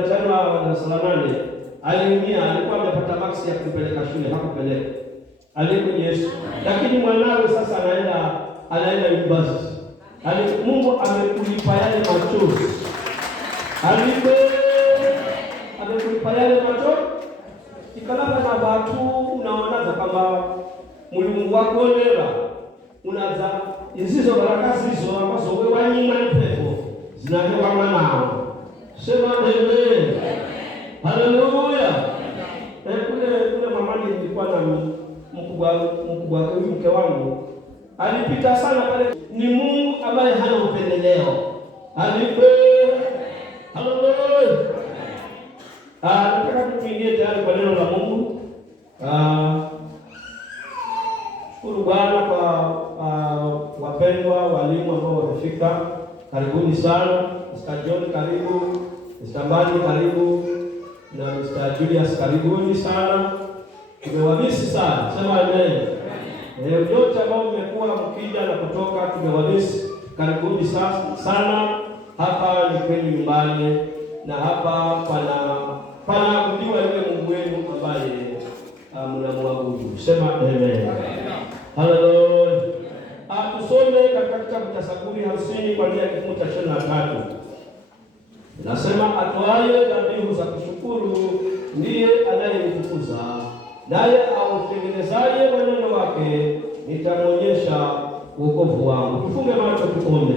Mtihani wa darasa la 8 aliumia, alikuwa amepata maksi ya kupeleka shule, hakupeleka. Alikuwa Yesu. Lakini mwanawe sasa anaenda university. Mungu amekulipa yale machozi. Amekulipa yale machozi. Ikalapa na watu unaonaza kama Mungu wako lera. Unaza izizo baraka zizo ambazo wewe wanyima ni pepo. Zinapewa mwanao. Sema amen. Haleluya. Kule mamani nilikuwa na mkubwa huyu mke wangu. Alipita sana pale. Ni Mungu ambaye hana upendeleo. Haleluya. Nataka tuingie tayari kwa neno la Mungu. Shukuru Bwana kwa wapendwa walimu ambao wamefika. Karibuni sana. Mr. John karibu, Mr. Mbani karibu, na Mr. Julius karibuni sana. Tumewamisi sana. Sema amen. Yote ambao mmekuwa mkija na kutoka tumewamisi. Karibuni sana. Hapa ni kwenu nyumbani na hapa panaabudiwa yule Mungu wenu ambaye mnamwabudu. Sema amen. Haleluya. Tusome katika kitabu cha Zaburi 50 kuanzia kifungu cha 23. Nasema atoaye dhabihu za kushukuru ndiye anayemtukuza, naye autengenezaye mwenendo wake nitamwonyesha wokovu wangu. Tufunge macho tuombe.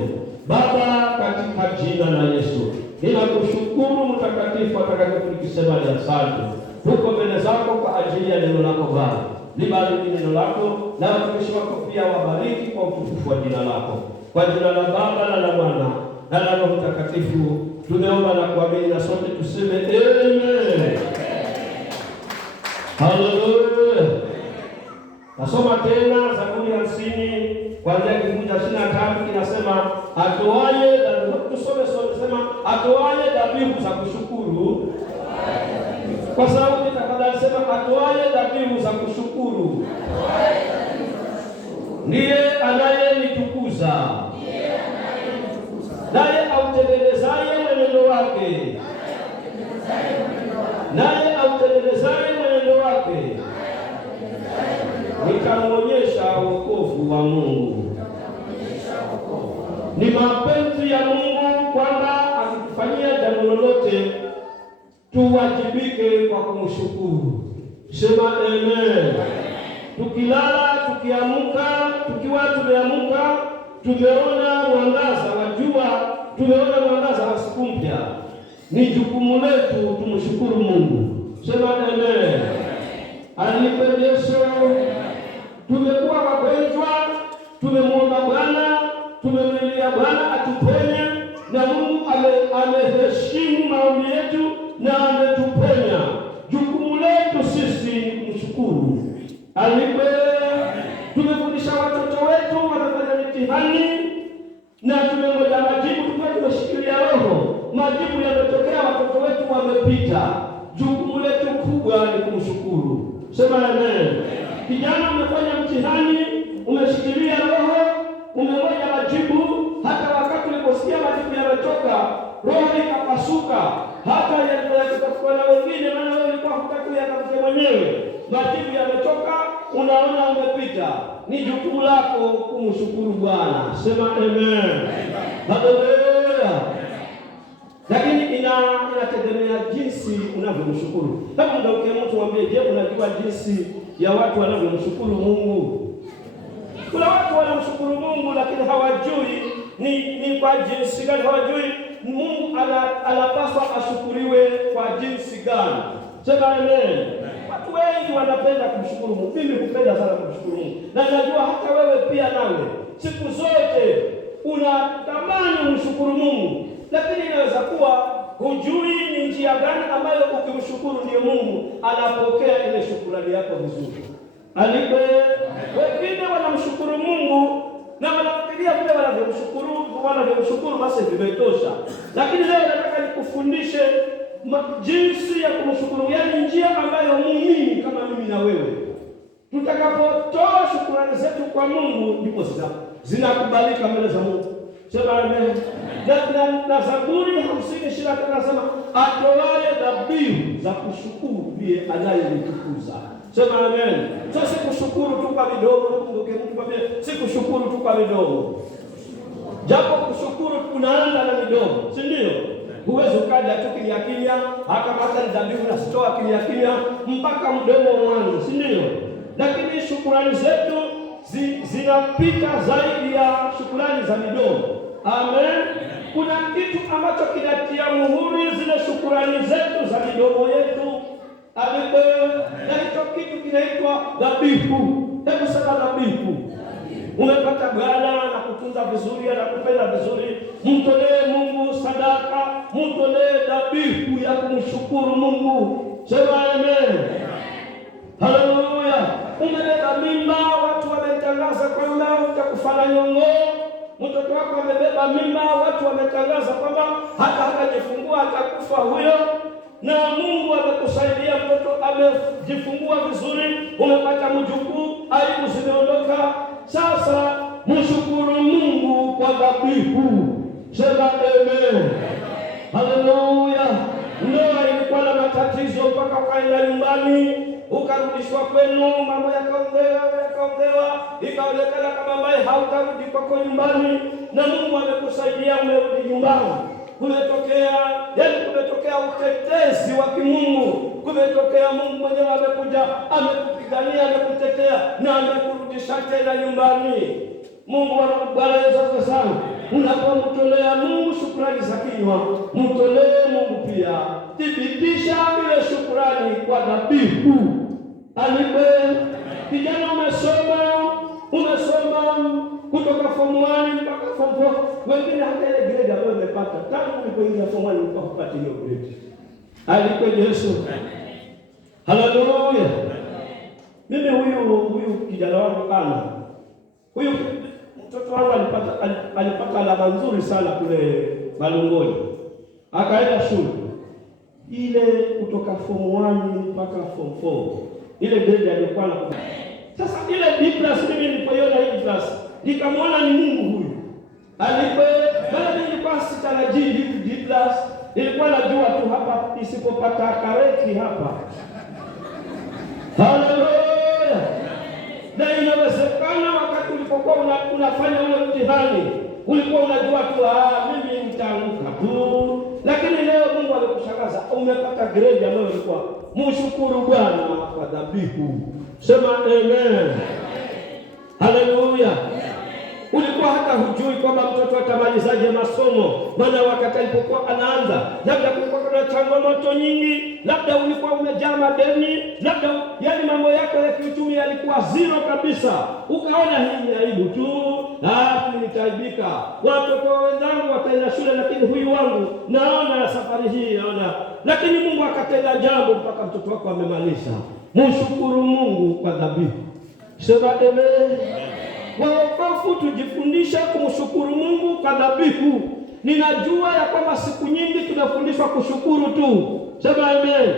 Baba, katika jina la Yesu, ninakushukuru mtakatifu atakatifu nikisema ni asante. Tuko mbele zako kwa ajili ya neno lako Baba. Libariki neno lako na watumishi wako pia wabariki kwa utukufu wa jina lako. Kwa jina la Baba na la Mwana na la Roho Mtakatifu tumeomba na kuamini, na sote tuseme amen. Haleluya. Nasoma tena Zaburi 50 kuanzia kifungu cha 23 kinasema atoaye dhabihu. Tusome sote, sema atoaye dhabihu za kushukuru. Kwa sababu tafadhali sema atoaye dhabihu za kushukuru ndiye anayenitukuza, naye autengenezaye mwenendo wake, nitamwonyesha wokovu wa Mungu. Ni mapenzi ya Mungu kwamba akitufanyia jambo lolote tuwajibike kwa kumshukuru. Sema amen. Tukilala, tukiamka, tukiwa tumeamka, tumeona mwangaza wa jua, tumeona mwangaza wa siku mpya, ni jukumu letu tumshukuru Mungu. Sema amen. Alipendesho, tumekuwa wagonjwa, tumemwomba Bwana, tumemlilia Bwana atuponye, na Mungu ameheshimu maombi yetu na ametupenya. Jukumu letu sisi ni kumshukuru. Tumefundisha watoto wetu, wanafanya mitihani na tumengoja majibu, tukiwa tumeshikilia roho. Majibu yametokea, watoto wetu wamepita. Jukumu letu kubwa ni kumshukuru. Sema amen. Kijana, umefanya mtihani, umeshikilia roho, umengoja majibu, hata wakati uliposikia majibu yametoka, roho ikapasuka, hata yakatoka na wengine, maana wewe ulikuwa hutaki yakatoke mwenyewe. Majibu yametoka, unaona umepita. Ni jukumu lako kumshukuru Bwana. Sema amen. Haleluya. Lakini inategemea jinsi unavyomshukuru. Kama ndio mtu mwambie, je, unajua jinsi ya watu wanavyomshukuru Mungu? Kuna watu wanamshukuru Mungu lakini hawajui ni kwa jinsi gani, hawajui Mungu anapaswa ashukuriwe kwa jinsi gani. Sema amen. Watu wengi wanapenda kumshukuru Mungu. Mimi hupenda sana kumshukuru Mungu. Na najua hata wewe pia, nawe siku zote unatamani umshukuru Mungu. Lakini inaweza kuwa hujui ni njia gani ambayo ukimshukuru ndiyo Mungu anapokea ile shukrani yako vizuri. Wengine wanamshukuru Mungu na wanafikiria vile wanavyomshukuru basi vimetosha. Lakini leo nataka nikufundishe jinsi ya kumshukuru, yaani njia ambayo mimi kama mimi na wewe tutakapotoa shukrani zetu kwa Mungu ndipo zinakubalika mbele za Mungu. Sema amen. Na Zaburi 50:23 nasema atoaye dhabihu za kushukuru ndiye anayenitukuza. Sema amen. Sasa si kushukuru tu kwa midomo, si kushukuru tu kwa midomo. Japo kushukuru kunaanza na midomo, si ndio? Huwezi ukaja tu kimya kimya, hata kama ni dhabihu na sitoa kimya kimya mpaka mdomo uanze, si ndio? Lakini shukrani zetu zinapita zaidi ya shukrani za midomo. Amen. Kuna kitu ambacho kinatia muhuri zile shukrani zetu za midomo yetu. Amen. Na hicho kitu kinaitwa dhabihu. Hebu sema dhabihu. Umepata Bwana na kutunza vizuri na kupenda vizuri, mtolee Mungu sadaka, mtolee dhabihu ya kumshukuru Mungu. Sema amen. Haleluya. Umebeba mimba, watu wametangaza kwamba utakufa na nyongo. Mtoto wako amebeba mimba, watu wametangaza kwamba hata hajifungua atakufa huyo. Na Mungu amekusaidia, mtoto amejifungua vizuri, umepata mjukuu, aibu zimeondoka. Sasa mshukuru Mungu kwa dhabihu. Sema amen. Haleluya. Ndoa ilikuwa na matatizo mpaka ukaenda nyumbani, ukarudishwa kwenu, mambo yakaongewa, ikaonekana kama ambaye hautarudi kwako nyumbani, na Mungu amekusaidia, umerudi nyumbani. Kumetokea utetezi wa kimungu, kumetokea Mungu mwenyewe amekuja, amekupigania, amekutetea na amekurudisha tena nyumbani. Mungu Bwana Yesu asifiwe. Unapomtolea Mungu shukrani za kinywa, mtolee Mungu pia, thibitisha ile shukrani kwa dhabihu. Amen. Kijana umesoma kutoka form 1 mpaka form 4, wengine hata ile grade ambayo umepata tangu ulipoingia form 1 mpaka upate hiyo grade. Alipe Yesu. Haleluya. Mimi huyu kijana wangu huyu mtoto wangu alipata alama nzuri sana kule Malungoni. Akaenda shule ile kutoka form 1 mpaka form 4. Ile grade alikuwa na sasa ile B+ mimi nilipoiona hii class nikamwona ni Mungu huyu. Bado nilikuwa sitarajii D+, nilikuwa najua tu hapa isipopata kareki hapa. Haleluya. Na inawezekana wakati ulipokuwa unafanya ule mtihani ulikuwa unajua tu mimi nitaanguka tu, lakini leo Mungu amekushangaza, umepata grade ambayo ilikuwa. Mshukuru Bwana kwa dhabihu. Sema amen. Haleluya. Ulikuwa hata hujui kwamba mtoto atamalizaje masomo, maana wakati alipokuwa anaanza labda kulikuwa kuna changamoto nyingi, labda ulikuwa umejaa madeni, labda yani mambo yako ya kiuchumi yalikuwa zero kabisa. Ukaona hii ni aibu tu, nitaibika, watoto wenzangu wataenda shule lakini huyu wangu naona safari hii naona. Lakini Mungu akatenda jambo mpaka mtoto wako amemaliza. Mshukuru Mungu kwa dhabihu. Sema amen. Waokofu tujifundisha kumshukuru Mungu kwa dhabihu. Ninajua ya kwamba siku nyingi tunafundishwa kushukuru tu. Sema amen.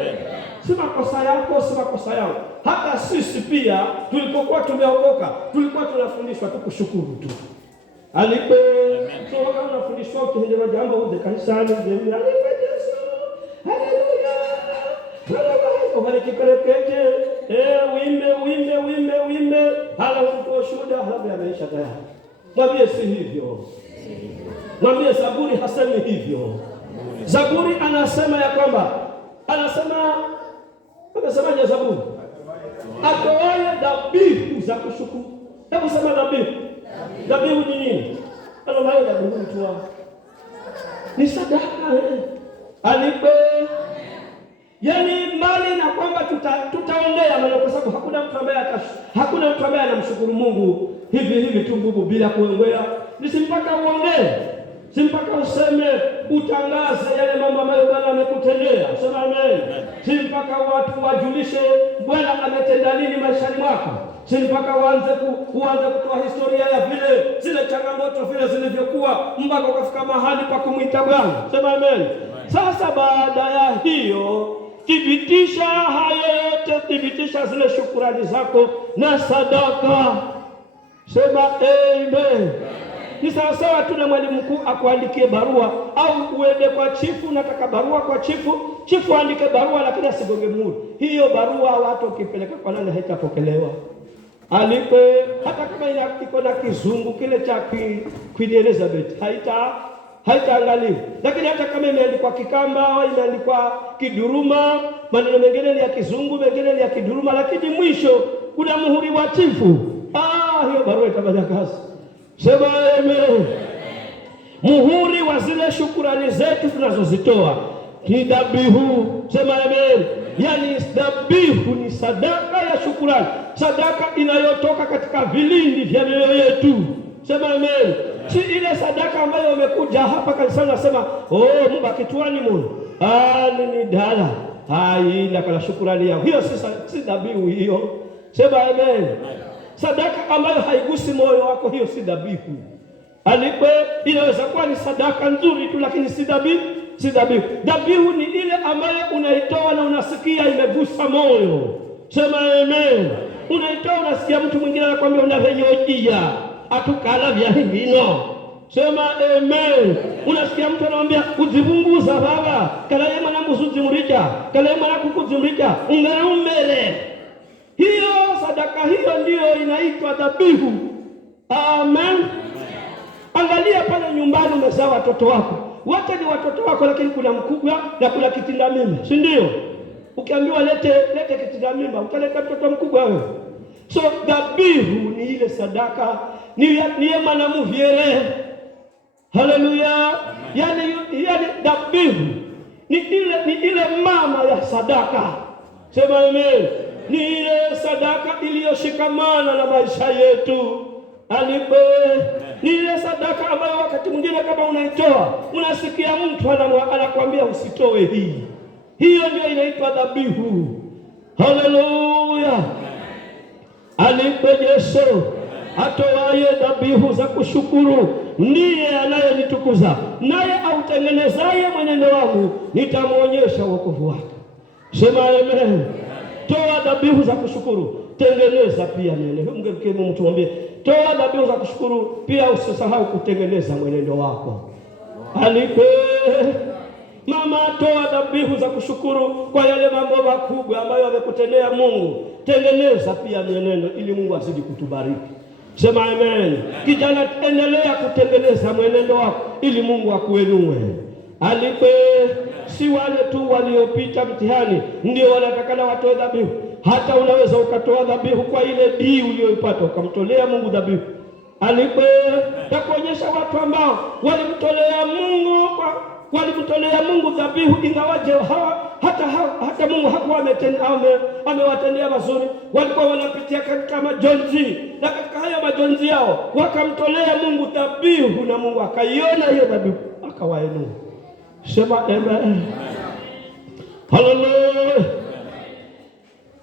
Si makosa yako, si makosa yangu. Hata sisi pia tulipokuwa tumeokoka tulikuwa tunafundishwa tu kushukuru tu. Alipe. So kama unafundishwa ukiendelea jambo uje kanisani, alipe Yesu. Haleluya. Ubariki kerekete, wimbe, hala mtu shuhuda, hala ameisha tayari. Mwambie si hivyo. Mwambie Zaburi hasemi hivyo. Zaburi anasema ya kwamba, anasemaje Zaburi? Atoaye dhabihu za kushukuru. Hebu sema dhabihu. Dhabihu ni nini? Anaona dhabihu tu ni sadaka. Alipe. Yani mbali na kwamba tutaongea maneno, kwa sababu hakuna mtu ambaye anamshukuru Mungu hivi tu nguvu bila kuongea. Ni simpaka uongee, simpaka useme, utangaze yale mambo ambayo Bwana amekutendea. Sema amen. Simpaka watu wajulishe Bwana ametenda nini maishani mwako. Simpaka uanze kutoa historia ya vile zile changamoto vile zilivyokuwa mpaka ukafika mahali pa kumwita Bwana. Sema amen. Sasa baada ya hiyo, thibitisha hayo yote, thibitisha zile shukrani zako na sadaka. Sema amen. Ni sawasawa tu na mwalimu mkuu akuandikie barua, au uende kwa chifu, nataka barua kwa chifu, chifu andike barua lakini asigonge muhuri. Hiyo barua watu ukipeleka kwa nani haitapokelewa. Alipe hata kama iko na kizungu kile cha Queen Elizabeth haitaangaliwa. Lakini hata kama imeandikwa Kikamba au imeandikwa Kiduruma, maneno mengine ni ya kizungu, mengine ni ya Kiduruma, lakini mwisho kuna muhuri wa chifu, hiyo barua itafanya kazi. Sema amen. Muhuri wa zile shukrani zetu tunazozitoa ni dhabihu. Sema amen. Yani dhabihu ni sadaka ya shukrani, sadaka inayotoka katika vilindi vya mioyo yetu. Sema amen. Si ile sadaka ambayo umekuja hapa kanisani nasema Mungu akitwani Mungu ni dala ila kwa shukrani yao, hiyo si dhabihu hiyo. Sema amen. Sadaka ambayo haigusi moyo wako, hiyo si dhabihu. Alipe inaweza kuwa ni sadaka nzuri tu, lakini si dhabihu. Dhabihu ni ile ambayo unaitoa na unasikia imegusa moyo. Sema amen. Unaitoa unasikia mtu mwingine anakuambia unavyojia atukala vya hivino. Sema amen. Unasikia mtu anamwambia kuzivunguza baba kala yema na muzuzimrija kala yema na kukuzimrija umere. Hiyo sadaka hiyo ndiyo inaitwa dhabihu. Amen. Angalia pale nyumbani umezaa watoto wako, wote ni watoto wako, lakini kuna mkubwa na kuna kitinda mimba, si ndio? Ukiambiwa lete kitinda mimba, utaleta mtoto mkubwa wewe. So dhabihu ni ile sadaka, ni yema na muvyere. Haleluya. Yani dhabihu ni ile mama ya sadaka. Sema amen. Ni ile sadaka iliyoshikamana na maisha yetu. Alipe ni ile sadaka ambayo wakati mwingine kama unaitoa unasikia mtu anakuambia usitoe hii. Hiyo ndio inaitwa dhabihu. Haleluya. Alipe Yesu atoaye dhabihu za kushukuru ndiye anayenitukuza, naye autengenezaye mwenendo wangu nitamuonyesha wokovu wake. Sema amen. Toa dhabihu za kushukuru, tengeneza pia mwenendo. Mngekemo mtu mwambie toa dhabihu za kushukuru, pia usisahau kutengeneza mwenendo wako. Alipe mama, toa dhabihu za kushukuru kwa yale mambo makubwa ambayo amekutendea Mungu. Tengeneza pia mwenendo ili Mungu azidi kutubariki. Sema amen. Kijana, endelea kutengeneza mwenendo wako ili Mungu akuinue. Alipe si wale tu waliopita mtihani ndio wanatakana watoe dhabihu. Hata unaweza ukatoa dhabihu kwa ile dii uliyoipata ukamtolea Mungu dhabihu. Alipe na kuonyesha watu ambao walimtolea Mungu dhabihu ingawaje hata Mungu hakuwa amewatendea mazuri. Walikuwa wanapitia katika majonzi, na katika hayo majonzi yao wakamtolea Mungu dhabihu, na Mungu akaiona hiyo dhabihu akawainua. Sema amen. Haleluya.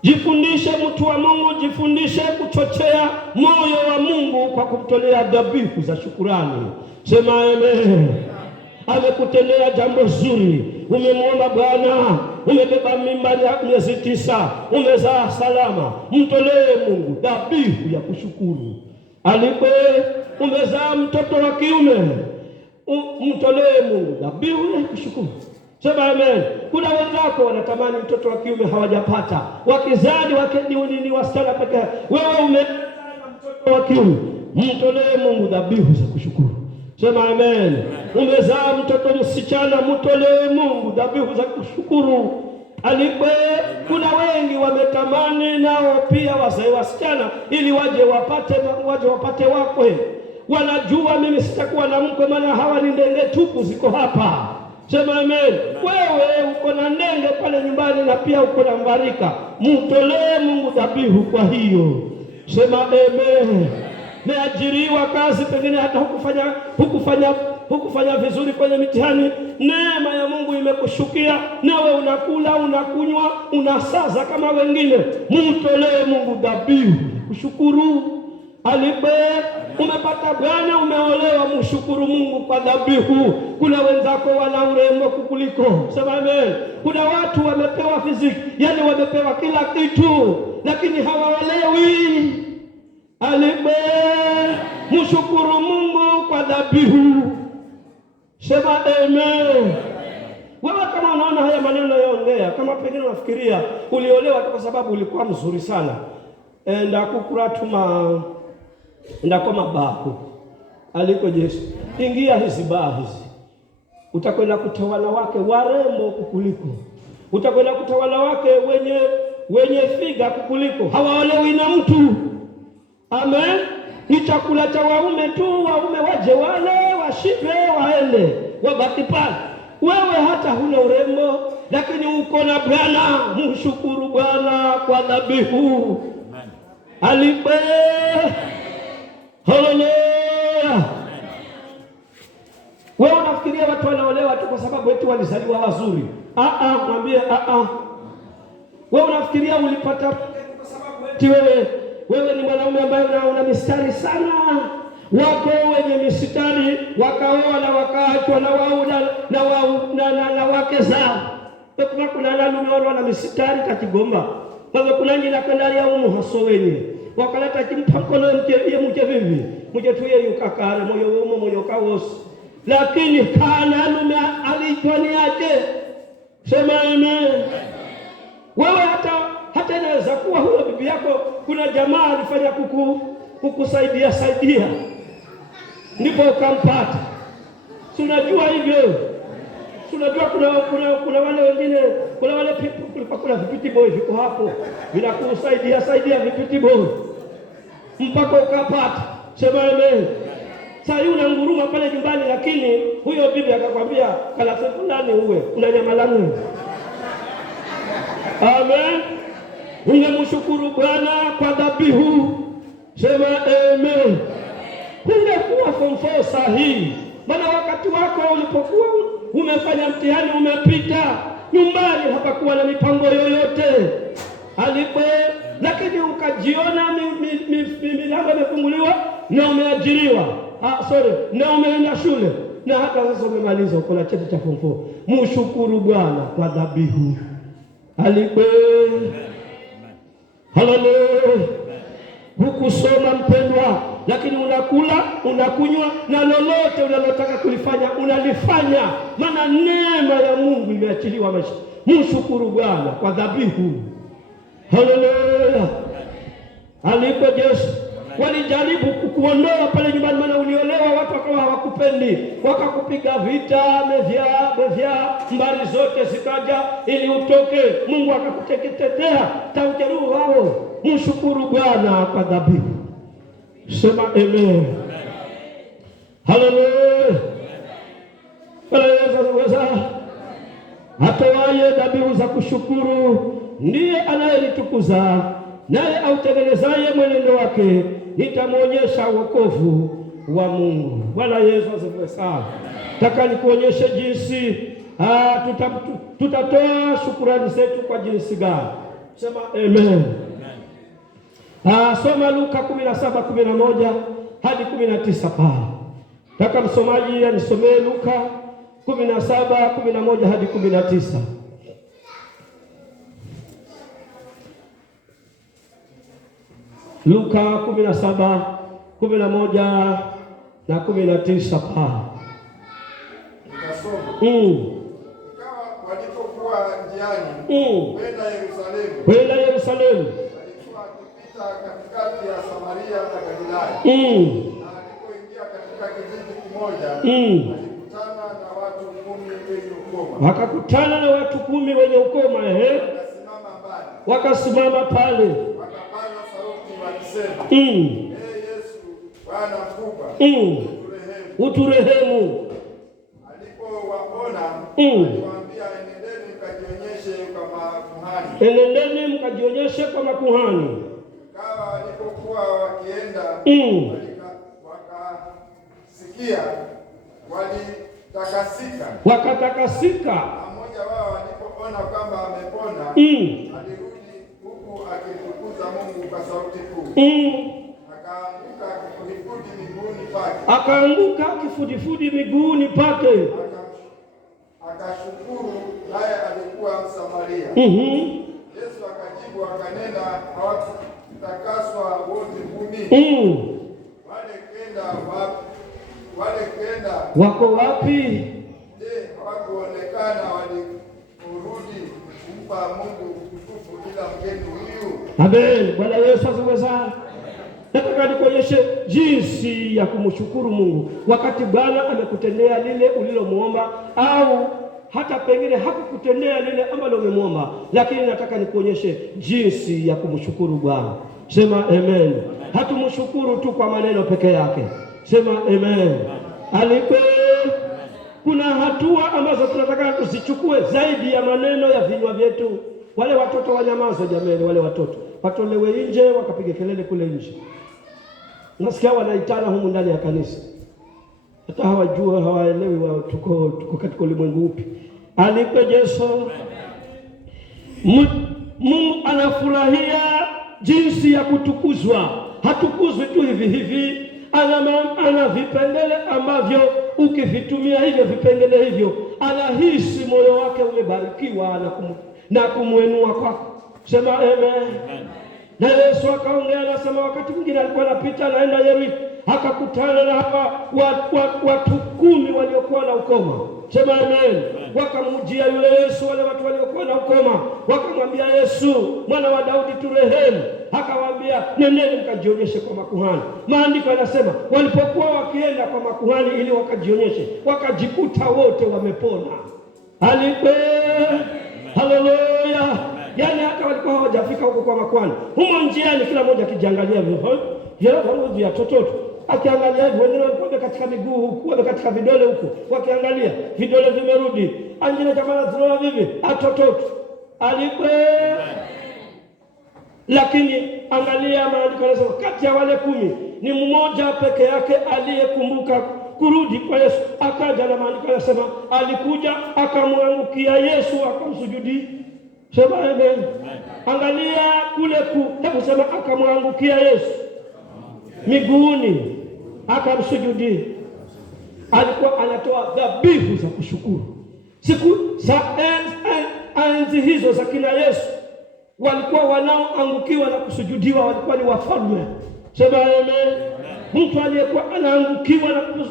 Jifundishe mtu wa Mungu, jifundishe kuchochea moyo wa Mungu kwa kumtolea dhabihu za shukurani. Sema amen. Amekutendea jambo zuri, umemwomba Bwana, umebeba mimba ya miezi 9, umezaa salama, mtolee Mungu dhabihu ya kushukuru. Alipe umezaa mtoto wa kiume, mtolee Mungu dhabihu ya kushukuru. Sema amen. Kuna wenzako wanatamani mtoto wa kiume hawajapata, wakizadi ni wasichana pekee. Wewe umezaa mtoto wa kiume, mtolee Mungu dhabihu za kushukuru. Sema amen. Umezaa mtoto msichana, mtolee Mungu dhabihu za kushukuru. Alipe kuna wengi wametamani nao pia wazee wasichana ili waje wapate wakwe. Wanajua mimi sitakuwa na mkwe, maana hawa ni ndenge tupu ziko hapa. Sema amen. Wewe uko na ndenge pale nyumbani na pia uko na mbarika, mtolee Mungu dhabihu kwa hiyo. Sema amen. Meajiriwa kazi, pengine hata hukufanya vizuri kwenye mitihani, neema ya Mungu imekushukia, nawe unakula, unakunywa, unasaza kama wengine, mtolee Mungu dhabihu kushukuru. Alipe umepata bwana, umeolewa, mshukuru Mungu kwa dhabihu. Kuna wenzako wana urembo kukuliko. Sema amen. Kuna watu wamepewa fiziki, yani wamepewa kila kitu, lakini hawaolewi. Alipe mshukuru Mungu kwa dhabihu. dhabihu. Sema amen. Wewe kama unaona haya maneno yaongea, kama pengine unafikiria uliolewa tu kwa sababu ulikuwa mzuri sana, ndakoma bahu aliko Yesu, ingia hizi baa hizi, utakwenda kutawala wake warembo kukuliko, utakwenda kutawala wake wenye figa kukuliko. Hawaolewi na mtu. Amen. Ni chakula cha waume tu, waume waje wale washibe waende wabaki pale. Wewe hata huna urembo, lakini uko na Bwana. Mshukuru Bwana kwa dhabihu. Alipe. Haleluya. Wewe unafikiria watu wanaolewa tu kwa sababu eti walizaliwa wazuri? Mwambie Wewe unafikiria ulipata kwa sababu eti wewe ni mwanaume ambaye una mistari sana. Wako wenye mistari wakaoa na wakaachwa na wake zao. Kuna nalumeolewa na mistari kakigomba. Kwa kuna njina kwendalia haso wenye. Wakaleta kimpa mkono mke vivi. Mke tuye yukakare moyo kawosi. Lakini kana lume alichwa ni aje. Sema amen. Wewe hata inaweza kuwa huyo bibi yako kuna jamaa alifanya kukusaidia ndipo ukampata. Tunajua hivyo. Tunajua kuna wale wengine, kuna wale kuna vipiti boy viko hapo vinakusaidia vipiti boy mpaka ukapata. Sema amen. Sasa una nguruma pale nyumbani, lakini huyo bibi akakwambia kala fulani uwe una nyama langu. Amen. Ungemshukuru Bwana kwa dhabihu. Sema amen. Ungekuwa form 4 sahihi. Maana wakati wako ulipokuwa umefanya mtihani umepita, nyumbani hapakuwa na mipango yoyote. Lakini ukajiona milango imefunguliwa na umeajiriwa. Na umeenda shule na hata sasa umemaliza uko na cheti cha form 4. Mshukuru Bwana kwa dhabihu. Haleluya. Hukusoma mpendwa, lakini unakula, unakunywa na lolote unalotaka kulifanya unalifanya, maana neema ya Mungu imeachiliwa maisha. Mshukuru Bwana kwa dhabihu. Haleluya. Yesu walijaribu kukuondoa pale nyumbani, maana uliolewa, watu wakawa hawakupendi, wakakupiga vita mevya mbali zote zikaja ili utoke. Mungu akakuteketea taujeruhi wao. Mshukuru Bwana kwa dhabihu. Sema amen. Haleluya. Atoaye dhabihu za kushukuru ndiye anayelitukuza, naye autengenezaye mwenendo wake nitamwonyesha wokovu wa Mungu. Bwana Yesu asifiwe sana. Nataka nikuonyeshe jinsi tutatoa shukrani zetu kwa jinsi gani. Sema amen. Soma Luka 17:11 hadi 19 pale. Nataka msomaji anisomee Luka 17:11 hadi 19. Luka 17:11 na 19 pale. Ikawa walipokuwa njiani kwenda Yerusalemu, alikuwa akipita katikati ya Samaria na Galilaya. Na alipoingia katika kijiji kimoja, alikutana na watu 10 wenye ukoma. Wakakutana na watu 10 wenye ukoma. Wakasimama pale. Wakapaza sauti wakisema, Yesu, Bwana mkubwa, uturehemu. Alipowaona, aliwaambia, enendeni mkajionyeshe kwa makuhani. Ikawa walipokuwa wakienda, wakasikia, wakatakasika. Mmoja wao alipoona kwamba amepona, alirudi huku akimtukuza Mungu kwa sauti kuu. Akaanguka kifudifudi miguuni pake. Akashukuru, naye alikuwa Msamaria. Yesu akajibu akanena, hawakutakaswa wote 10? Wale 9 wale kenda wako wapi? Je, hawakuonekana waliporudi kumpa Mungu utukufu ila mgeni huyu? Amen. Bwana Yesu asifiwe sana. Nataka nikuonyeshe jinsi ya kumshukuru Mungu wakati Bwana amekutendea lile ulilomuomba, au hata pengine hakukutendea lile ambalo umemuomba, lakini nataka nikuonyeshe jinsi ya kumshukuru Bwana. Sema amen. Hatumshukuru tu kwa maneno peke yake. Sema amen. Alipe. Kuna hatua ambazo tunataka tusichukue zaidi ya maneno ya vinywa vyetu. Wale watoto wanyamaze jamani, wale watoto watolewe nje wakapige kelele kule nje. Nasikia wanaitana humu ndani ya kanisa. Hata hawajua, hawaelewi tuko katika ulimwengu upi. Alipe Yesu. Mungu anafurahia jinsi ya kutukuzwa. Hatukuzwi tu hivi hivi. Ana vipengele ambavyo ukivitumia hivyo vipengele hivyo anahisi moyo wake umebarikiwa na kumwenua kwako. Sema amen. Na Yesu akaongea, anasema wakati mwingine alikuwa anapita anaenda Yeriko, akakutana na hapa watu 10 waliokuwa na ukoma. Sema amen. Wakamjia yule Yesu, wale watu waliokuwa na ukoma, wakamwambia Yesu, mwana wa Daudi turehemu. Akawaambia, nendeni mkajionyeshe kwa makuhani. Maandiko yanasema walipokuwa wakienda kwa makuhani ili wakajionyeshe, wakajikuta wote wamepona. Haleluya. Yaani hata walikuwa hawajafika huko kwa makuhani, humo njiani kila mmoja akijiangalia vya tototo, akiangalia hivyo. Wengine walikuwa katika miguu huku, katika vidole huku, wakiangalia vidole vimerudi. Angine kama zinaona vivi atototo. Lakini angalia maandiko yanasema kati ya wale 10 ni mmoja peke yake aliyekumbuka kurudi kwa Yesu. Akaja na maandiko yanasema alikuja akamwangukia Yesu akamsujudi. Sema amen. Angalia kule hebu sema akamwangukia Yesu miguuni akamsujudi. Alikuwa anatoa dhabihu za kushukuru. Siku za enzi hizo za kina Yesu, walikuwa wanaoangukiwa na kusujudiwa walikuwa ni wafalme. Sema amen. Mtu aliyekuwa anaangukiwa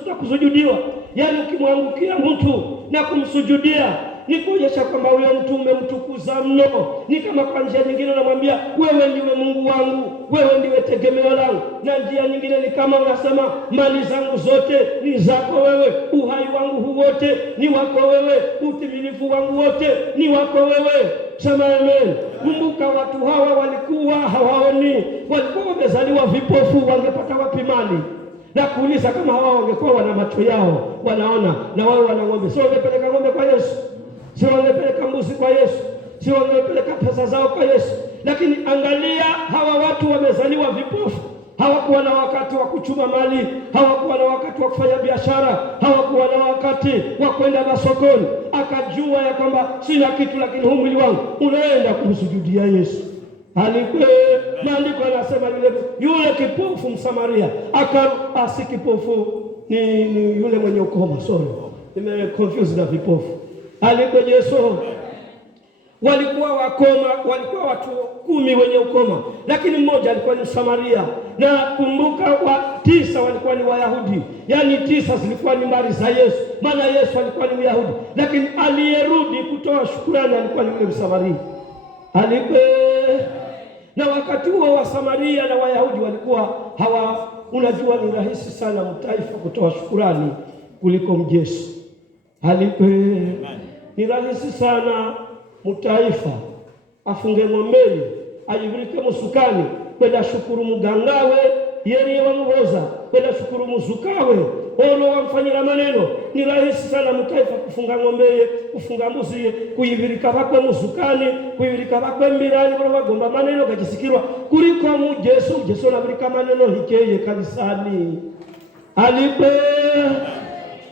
na kusujudiwa, yaani ukimwangukia mtu na kumsujudia, ni kuonyesha kwamba huyo mtu umemtukuza mno. Ni kama kwa njia nyingine unamwambia wewe ndiwe Mungu wangu, wewe ndiwe tegemeo langu. Na njia nyingine ni kama unasema mali zangu zote ni zako wewe, uhai wangu huu wote ni wako wewe, utimilifu wangu wote ni wako wewe. Sema amen. Kumbuka watu hawa walikuwa hawaoni, walikuwa wamezaliwa vipofu, wangepata wapi mali? Na kuuliza kama hawa wangekuwa wana macho yao wanaona, na wao wana ng'ombe, sio wangepeleka ng'ombe kwa Yesu? Sio wangepeleka mbuzi kwa Yesu? Sio wangepeleka pesa zao kwa Yesu? Lakini angalia, hawa watu wamezaliwa vipofu. Hawakuwa na wakati wa kuchuma mali, hawakuwa na wakati wa kufanya biashara, hawakuwa na wakati wa kwenda masokoni. Akajua ya kwamba sina kitu, lakini huu mwili wangu unaenda kumsujudia Yesu. Maandiko yanasema yule kipofu Msamaria si kipofu, ni yule mwenye ukoma. Sorry, confused na vipofu. Yesu walikuwa wakoma, walikuwa watu 10 wenye ukoma, lakini mmoja alikuwa ni Msamaria. Na kumbuka 9 walikuwa ni Wayahudi, yaani 9 zilikuwa ni mbari za Yesu, maana Yesu alikuwa ni Myahudi, lakini aliyerudi kutoa shukrani alikuwa ni yule Msamaria. Na wakati huo wa Samaria na Wayahudi walikuwa unajua ni rahisi sana mtaifa kutoa shukrani kuliko mjeshi. Ni rahisi sana mtaifa afunge ng'ombeni, ajivirike musukani, kwenda shukuru mugangawe yeye wamuhoza, kwenda shukuru muzukawe ono wamfanyira maneno. Ni rahisi sana mtaifa kufunga ng'ombe, kufunga mbuzi, kuyivirika bakwe musukani, kuyivirika bakwe mbirani kwa bagomba maneno gajisikirwa kuliko Yesu navirika maneno hikeye kanisani.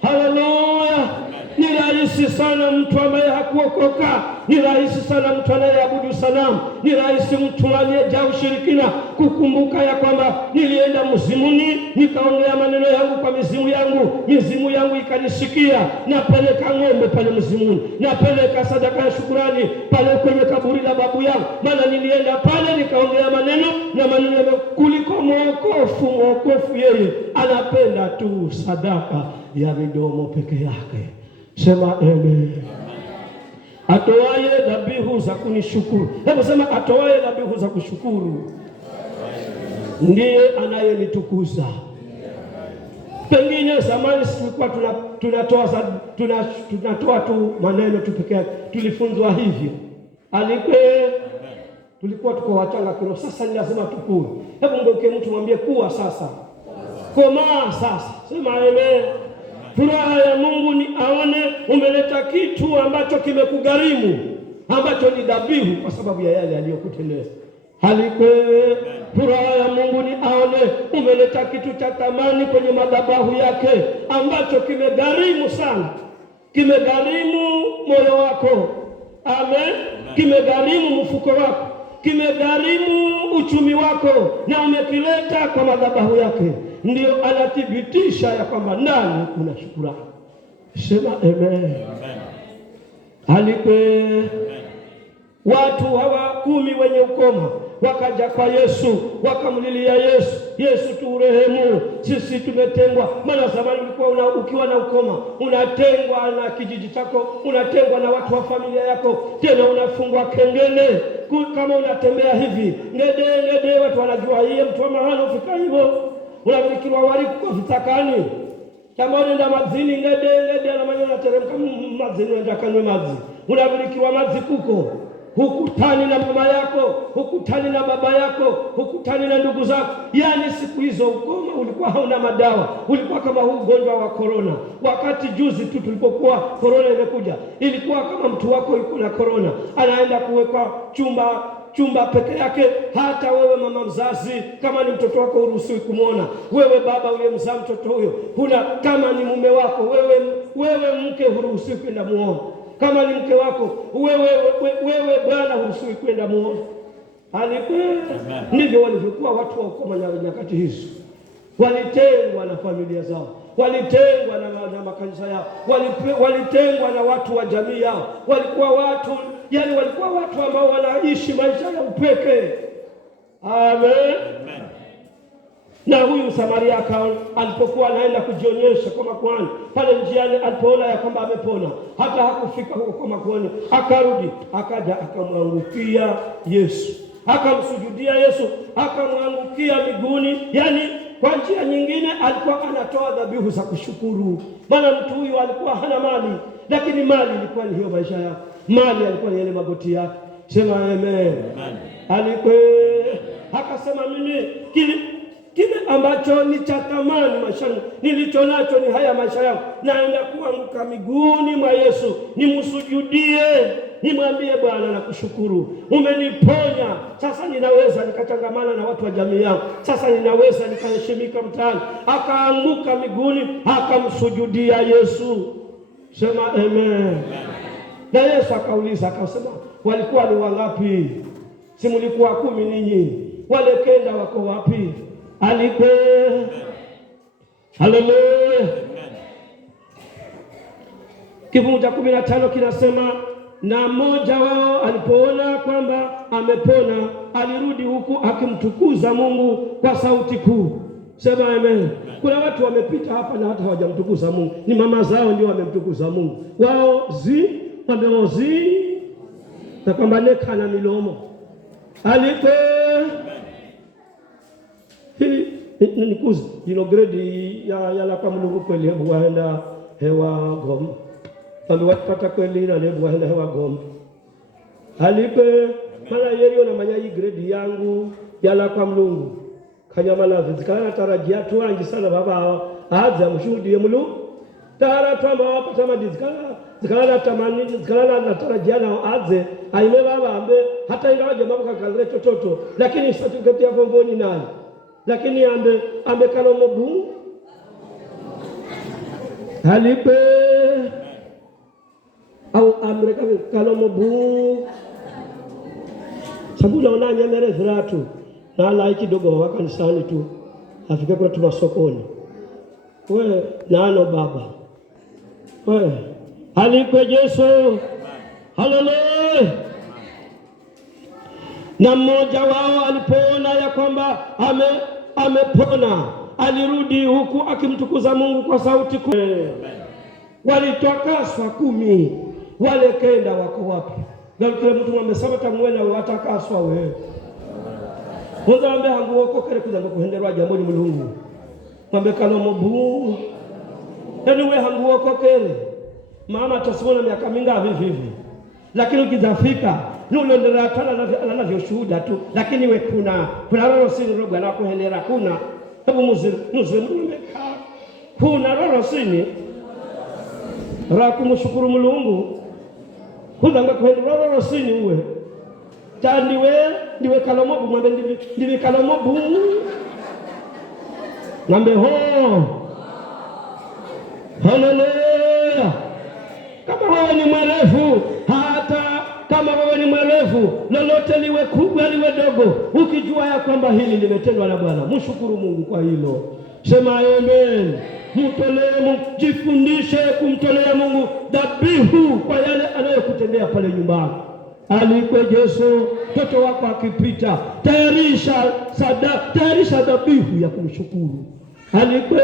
Haleluya. Ni rahisi sana mtu ambaye hakuokoka, ni rahisi sana mtu anayeabudu sanamu, ni rahisi mtu aliyejaa ushirikina kukumbuka ya kwamba nilienda mzimuni nikaongea maneno yangu kwa mizimu yangu ikanisikia, napeleka ng'ombe pale mzimuni, napeleka sadaka ya shukrani pale kwenye kaburi la sababu yangu, maana nilienda pale nikaongea maneno na maneno kuliko mwokofu yeye anapenda tu sadaka ya midomo peke yake. Sema amen. Atoaye dhabihu za kunishukuru. Hebu sema atoaye dhabihu za kushukuru ndiye anayenitukuza. Pengine zamani tulikuwa tunatoa tu maneno tu peke yake, tulifunzwa hivyo. Tulikuwa tuko wachanga kidogo, sasa ni lazima tukue. Hebu ngeuke mtu mwambie kuwa sasa, komaa sasa. Sema amen. Furaha ya Mungu ni aone umeleta kitu ambacho kimekugharimu, ambacho ni dhabihu kwa sababu ya yale aliyokutendea. Furaha ya Mungu ni aone umeleta kitu cha thamani kwenye madhabahu yake ambacho kimegharimu sana, kimegharimu moyo wako. Amen. Kimegharimu mfuko wako, kimegharimu uchumi wako, na umekileta kwa madhabahu yake. Ndio anathibitisha ya kwamba ndani kuna shukrani. Sema amen. Amen. Watu hawa 10 wenye ukoma wakaja kwa Yesu, wakamlilia Yesu, Yesu turehemu, sisi tumetengwa. Maana zamani ulikuwa ukiwa na ukoma unatengwa na kijiji chako, unatengwa na watu wa familia yako, tena unafungwa kengele. Kama unatembea hivi ngede, watu wanajua yeye mtu wa mahali ufika hivyo, unavikirwa wali kwa vitakani. Kama unaenda mazini ngede na maneno unateremka mazini, unaenda kanwe mazi, unavikirwa mazi kuko. Hukutani na mama yako, hukutani na baba yako, hukutani na ndugu zako. Yaani siku hizo ukoma ulikuwa hauna madawa, ulikuwa kama huu ugonjwa wa corona. Wakati juzi tu tulipokuwa corona imekuja, ilikuwa kama mtu wako yuko na corona, anaenda kuwekwa chumba peke yake. Hata wewe mama mzazi, kama ni mtoto wako uruhusiwi kumwona. Wewe baba uliyemzaa mtoto huyo, kama ni mume wako, wewe mke huruhusiwi kwenda muone. Kama ni mke wako, wewe bwana huruhusiwi kwenda muone. Ndivyo walivyokuwa watu wa ukoma nyakati hizo. Walitengwa na familia zao, walitengwa na makanisa yao, walitengwa na watu wa jamii yao. Walikuwa watu ambao wanaishi maisha ya upeke. Amen. Na huyu Samaria alipokuwa anaenda kujionyesha kwa makuhani pale njiani, alipoona ya kwamba amepona, hata hakufika huko kwa makuhani, akarudi, akaja akamwangukia Yesu, akamsujudia Yesu, akamwangukia miguuni. Yaani kwa njia nyingine alikuwa anatoa dhabihu za kushukuru. Maana mtu huyu alikuwa hana mali, lakini mali ilikuwa ni hiyo maisha yake, mali alikuwa ni yale magoti yake. Sema amen. Akasema mimi kile ambacho ni cha thamani maishani, nilicho nacho ni haya maisha yangu, naenda kuanguka miguuni mwa Yesu, nimsujudie, nimwambie Bwana nakushukuru, umeniponya. Sasa ninaweza nikachangamana na watu wa jamii yangu, sasa ninaweza nikaheshimika mtaani. Akaanguka miguuni, akamsujudia Yesu. Sema amen. Na Yesu akauliza, akasema, walikuwa ni wangapi? Si mlikuwa 10 ninyi? Wale 9 wako wapi? Haleluya. Kifungu cha 15 kinasema, na mmoja wao alipoona kwamba amepona, alirudi huku akimtukuza Mungu kwa sauti kuu. Sema amen. Kuna watu wamepita hapa na hata hawajamtukuza Mungu, ni mama zao ndio wamemtukuza Mungu. Wao wameozi na kwamba neka na milomo. Hili nikuzi grade ya la kwa Mungu kweli, hebu waenda hewa gom. Pambe watapata kweli na hebu waenda hewa gom. Mala yeri ona manya hii grade yangu ya la kwa Mungu. Kanyamala zikana tarajia tu angi sana baba aza mshuhudie Mungu. Tara twamba wapata zikana tamani zikana na tarajia na aze aime baba ambe hata ingawa jamaa kakangre chochoto, lakini certificate ya bomboni nayo. Lakini ambe kalomo bu au amreka kalomo bu sababu naona nyamere ziratu na ala kidogo wa kanisani tu afike kwa tuma sokoni. We nano baba we Yesu. Haleluya. Na mmoja wao alipoona ya kwamba amepona, alirudi huku akimtukuza Mungu kwa sauti kuu. Walitokaswa 10, wale kenda wako wapi? Kile mtu amesema tamwena watakaswa wewe. Kwanza ambe hangu wako kale kuza kuhenderwa jambo ni Mulungu. Mwambe kana mobu. Yaani wewe hangu wako kale. Mama tasimona miaka mingapi hivi. Lakini ukizafika nulondera tana na shuhuda tu, lakini we kuna roho sini rogo na kuhendera kuna. Hebu muzimu mmeka. Kuna roho sini ra kumshukuru Mulungu. Kundanga kuhendera roho sini uwe. Ndiwe kalomobu mwambe ndiwe kalomobu. Ng'ambe ho. Haleluya. Kama wewe ni mwerevu, hata kama wewe ni mwerevu, lolote liwe kubwa liwe dogo, ukijua ya kwamba hili limetendwa na Bwana, mshukuru Mungu kwa hilo. Sema amen. Mtolee Mungu, jifundishe kumtolea Mungu dhabihu kwa yale anayokutendea pale nyumbani. Alikwe Yesu, mtoto wako akipita, tayarisha dhabihu ya kumshukuru. Alikwe,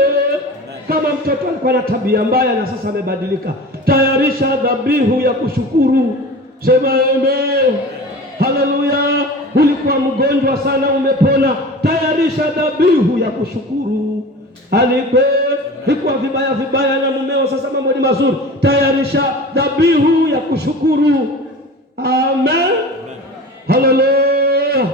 kama mtoto alikuwa na tabia mbaya na sasa amebadilika, tayarisha dhabihu ya kushukuru. Sema amen. Haleluya. Ulikuwa mgonjwa sana, umepona, tayarisha dhabihu ya kushukuru. Alikwe, ilikuwa vibaya na mumeo, sasa mambo ni mazuri, tayarisha dhabihu ya kushukuru. Amen. Haleluya.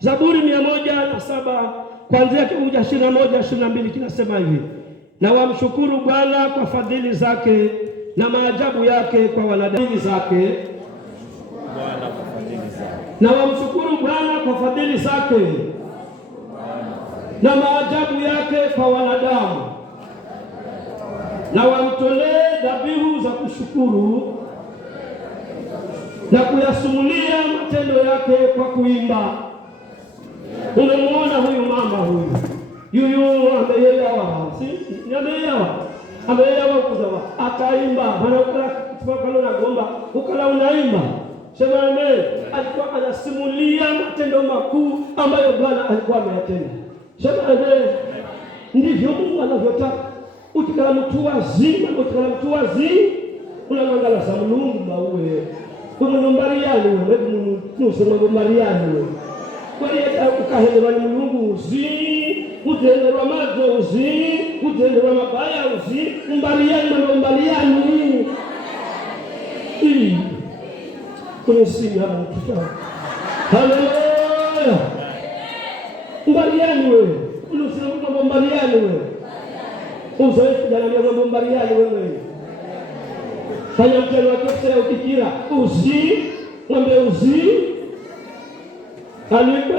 Zaburi 107 kuanzia kifungu cha 21-22 kinasema hivi: na wamshukuru Bwana kwa fadhili zake na maajabu yake kwa wanadamu zake. Na wamshukuru Bwana kwa fadhili zake na maajabu yake kwa wanadamu, na wamtolee dhabihu za kushukuru na kuyasumulia matendo yake kwa kuimba. Unamuona huyu mama huyu ameelewa, si ameelewa kuzawa, ataimba bana, ukala na gomba ukala unaimba. Sema amen. Alikuwa anasimulia matendo makuu ambayo Bwana alikuwa ameyatenda. Sema amen. Ndivyo Mungu anavyotaka. Utikala mtu wazima, unamwangala sa Mulungu bawe. Umunombariani wewe, nusema ngombariani wewe. Kwa hiyo ukahenderwa ni Mulungu uzi, utenderwa mazo uzi, utenderwa mabaya uzi, umbariani. Kwenye sisi hapa mtoto. Haleluya. Umbariani wewe. Unusema ngombariani wewe. Uzoefu jana ya ngombariani wewe. Fanya mtendo wako sasa ukikira uzi, ngombe uzi. Alipe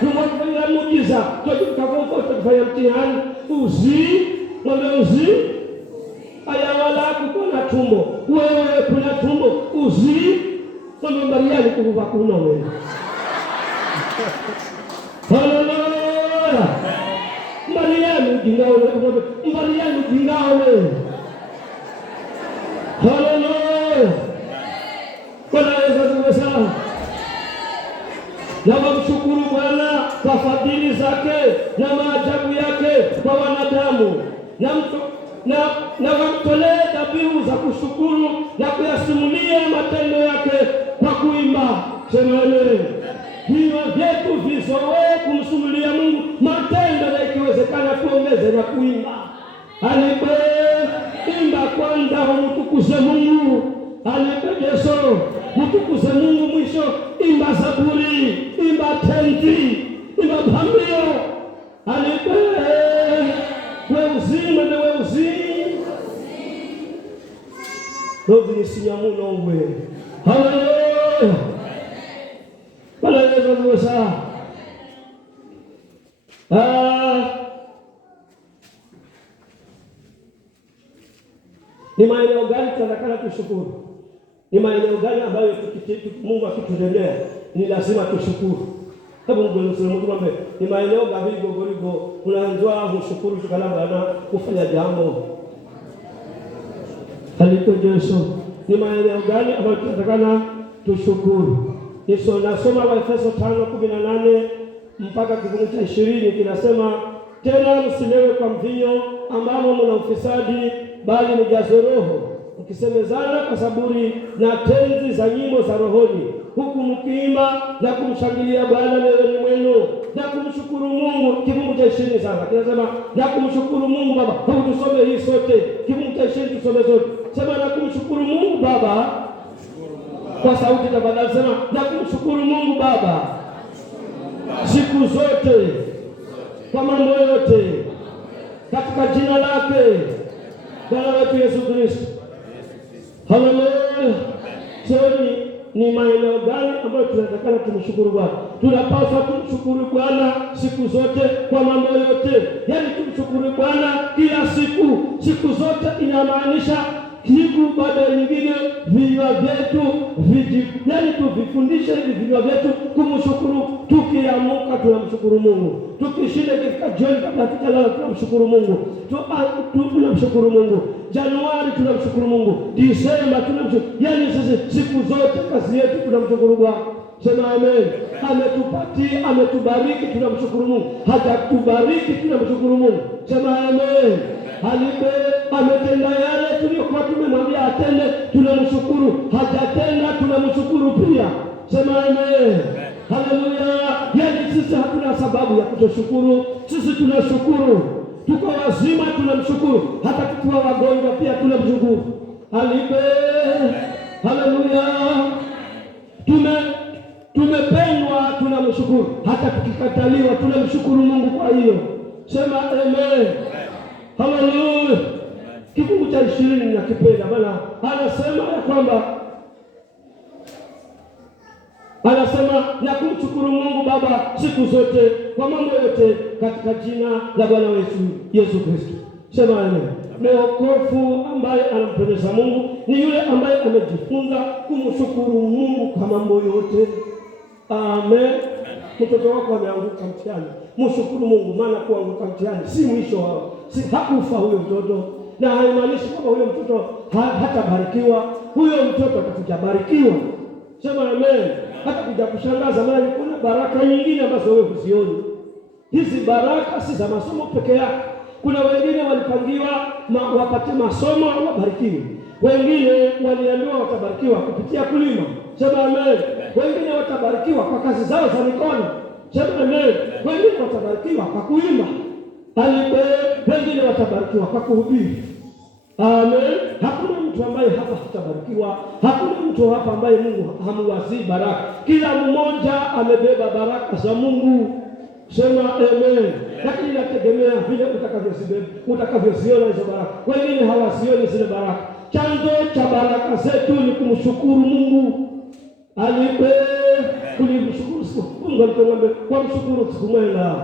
tunafanya muujiza, tukafanya mtihani uzi, ngombe uzi. Aya wala kuna tumbo. Wewe kuna tumbo uzi, ngombe mbariani kuva kuna wewe. Haleluya. Mbariani jingawe. Haleluya. Bwana Yesu asifiwe. Na wamshukuru Bwana kwa fadhili zake na maajabu yake kwa wanadamu, na wamtolee dhabihu za kushukuru na kuyasimulia matendo yake kwa kuimba. Sema amen. Vinywa vyetu vizoee kumsimulia Mungu matendo, na ikiwezekana tuongeze na kuimba. Alipe imba kwanza, mtukuze Mungu. Alipe Yesu, mtukuze Mungu. Mwisho imba zaburi, imba tenti, imba pambio. Alipe wewe uzima na wewe uzima. Roho ni sinyamuno wewe. Haleluya. Bwana Yesu asifiwe. Ni maeneo gani tunataka tushukuru? Ni maeneo gani ambayo Mungu akitutendea ni lazima tushukuru? Hebu Mungu ni maeneo gani gogorigo unaanza kushukuru tukana Bwana kufanya jambo. Alipo Yesu ni maeneo gani ambayo tunatakana tushukuru. Nasoma Waefeso 5:18 mpaka kifungu cha 20 kinasema, tena msilewe kwa mvinyo ambamo mna ufisadi, bali mjazwe Roho, mkisemezana kwa saburi na tenzi za nyimbo za rohoni, huku mkiimba na kumshangilia Bwana mioyoni mwenu na kumshukuru Mungu. Kifungu cha 20 sasa kinasema na kumshukuru Mungu Baba. Hebu tusome hii sote, kifungu cha 20 tusome sote. Sema na kumshukuru Mungu Baba kwa sauti tafadhali. Sema na kumshukuru Mungu Baba siku zote kwa mambo yote katika jina lake Bwana wetu Yesu Kristo. Haleluya. Ni maeneo gani ambayo tunatakana tumshukuru Bwana? Tunapaswa tumshukuru Bwana siku zote kwa mambo yote. Yaani tumshukuru Bwana kila siku. Siku zote inamaanisha siku baada ya nyingine, vinywa vyetu yaani tuvifundishe hivi vinywa vyetu kumshukuru. Tukiamka tunamshukuru Mungu, tukishinda katika jioni kabla tujalala tunamshukuru Mungu, tunamshukuru Mungu, Januari tunamshukuru Mungu, Disemba tunamshukuru. Yaani sisi siku zote kazi yetu tunamshukuru Bwana. Sema amen. Ametupatia, ametubariki, tunamshukuru Mungu. Hajatubariki, tunamshukuru Mungu. Sema amen. Ametenda yale tuliyokuwa tumemwambia atende, tunamshukuru. Hajatenda, tunamshukuru pia. Sema amen. Haleluya. Yaani sisi hatuna sababu ya kutoshukuru. Sisi tunashukuru. Tuko wazima tunamshukuru. Hata tukiwa wagonjwa pia tunamshukuru. Haleluya. Tumependwa tunamshukuru. Hata tukikataliwa tunamshukuru Mungu kwa hiyo. Sema amen. Haleluya. Kifungu cha 20 ninakipenda bana. Anasema ya kwamba na kumshukuru Mungu Baba siku zote kwa mambo yote katika jina la Bwana wetu Yesu Kristo. Sema amen. Mwokofu ambaye anampendeza Mungu ni yule ambaye amejifunza kumshukuru Mungu kwa mambo yote. Amen. Mtoto wako ameanguka mtihani, mshukuru Mungu, maana kuanguka mtihani si mwisho hakufa huyo mtoto, na haimaanishi kwamba huyo mtoto hatabarikiwa. Huyo mtoto atakuja barikiwa. Sema amen. Hata kuja kushangaza, maana kuna baraka nyingine ambazo wewe huzioni. Hizi baraka si za masomo peke yake. Kuna wengine walipangiwa wapate masomo wabarikiwe. Wengine waliambiwa watabarikiwa kupitia kulima. Sema amen. Wengine watabarikiwa kwa kazi zao za mikono. Sema amen. Wengine watabarikiwa kwa kuimba. Wengine watabarikiwa kwa kuhubiri. Amen. Hakuna mtu ambaye hapa hatabarikiwa. Hakuna mtu hapa ambaye Mungu hamwazii baraka. Kila mmoja amebeba baraka za Mungu. Sema amen. Lakini inategemea vile utakavyoziona hizo baraka. Wengine hawazioni zile baraka. Chanzo cha baraka zetu ni kumshukuru Mungu. Kulimshukuru Mungu alitomwambia kwa mshukuru siku mwenda.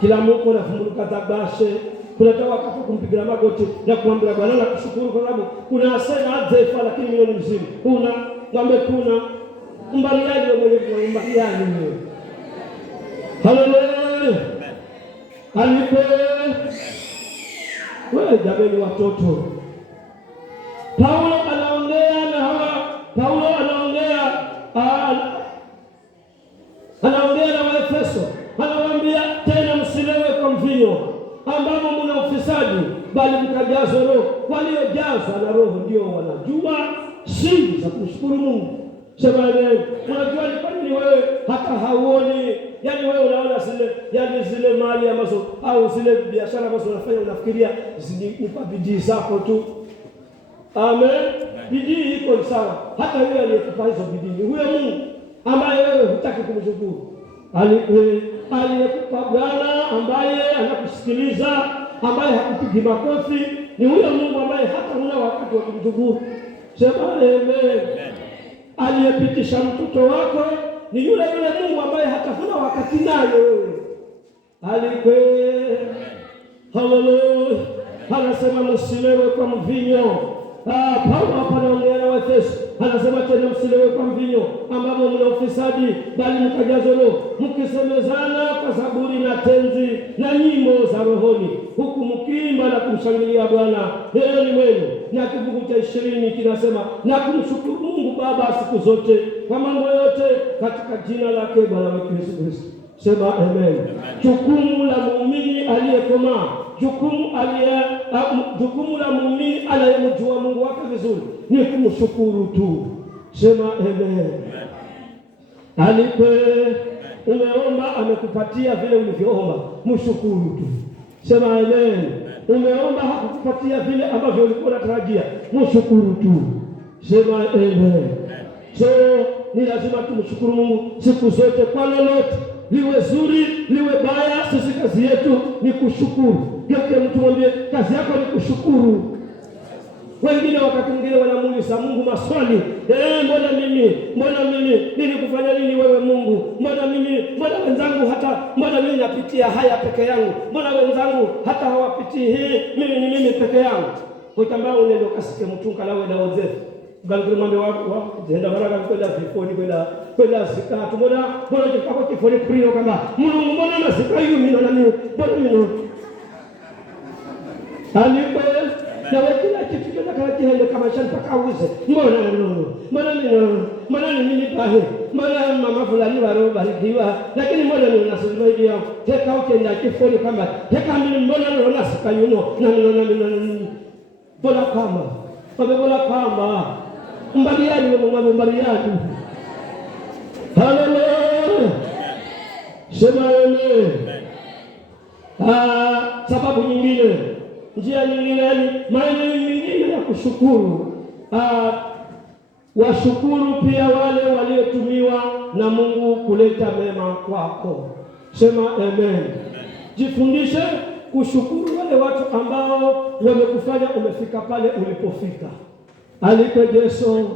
Kila mmoja anafumuka tabashe. Kunatoa wakati kumpigia magoti na kumwambia Bwana na kushukuru kwa sababu kuna asema azefa lakini milioni mzima. Kuna mbaliani wewe mbaliani wewe. Haleluya. Wewe jamani watoto. Paulo anaongea na Waefeso. Anawaambia tena msilewe kwa mvinyo ambamo mna ufisadi, bali mkajazwe Roho. Waliojazwa na Roho ndio wanajua siri za kumshukuru Mungu. Sema amen. Unajua ni kwa nini wewe hata hauoni? Yaani wewe unaona zile mali ambazo au zile biashara ambazo unafanya unafikiria ni kwa bidii zako tu. Amen. Bidii iko sawa. Hata yule aliyekupa hizo bidii huyo Mungu ambaye wewe hutaki kumshukuru. Aliyekupa Bwana ambaye anakusikiliza, ambaye hakupigi makofi, ni huyo Mungu ambaye hata huna wakati wa kumshukuru. Sema amen. Aliyepitisha mtoto wako ni yule Mungu ambaye hata huna wakati naye wewe. Haleluya. Anasema msilewe kwa mvinyo Paulo hapa anaongea na Waefeso, anasema tena msilewe kwa mvinyo ambamo mna ufisadi, bali mkajazwe Roho, mkisemezana kwa zaburi na tenzi na nyimbo za rohoni, huku mkiimba na kumshangilia Bwana moyoni mwenu. Na kifungu cha 20 kinasema na kumshukuru Mungu Baba siku zote kwa mambo yote katika jina lake Bwana wetu Yesu Kristo. Sema amen. Jukumu la muumini aliyekomaa, jukumu la muumini anayemjua Mungu wake vizuri ni kumshukuru tu. Sema amen. Alipe umeomba amekupatia vile ulivyoomba, mshukuru tu. Sema amen. Umeomba hakukupatia vile ambavyo ulikuwa unatarajia, mshukuru tu. Sema amen. So ni lazima tumshukuru Mungu siku zote kwa lolote, liwe zuri liwe baya. Sisi kazi yetu ni kushukuru. Geuke mtu mwambie kazi yako ni kushukuru. Wengine wakati mwingine wanamuuliza Mungu maswali, mbona mimi nilikufanya nini wewe Mungu? Mbona wenzangu mbona mimi napitia haya peke yangu? Mbona wenzangu hata hawapitii hii, mimi peke yangu? Utambao unaenda kasike mtunga lawe na Yosefu. Ngalikuwa mwambe wako zenda baraka kwenda vifoni kwenda sikatu. Mbona kwa kifoni kulio kama Mungu mbona nasika hiyo mimi na mimi alipo na kila kitu kinataka kiende kama shamba kauze. Mbona mimi pahe? Mbona mama fulani barikiwa, lakini mbona ninasema hivi teka ukenda kifoni kama teka mimi mbona nasika yuno na bola kama mbaliani mbaliani. Haleluya. Sema amen. Sababu nyingine, njia nyingine, maana nyingine ya kushukuru, washukuru pia wale waliotumiwa na Mungu kuleta mema kwako. Sema amen. Jifundishe kushukuru wale watu ambao wamekufanya umefika pale ulipofika. Alipe Yesu.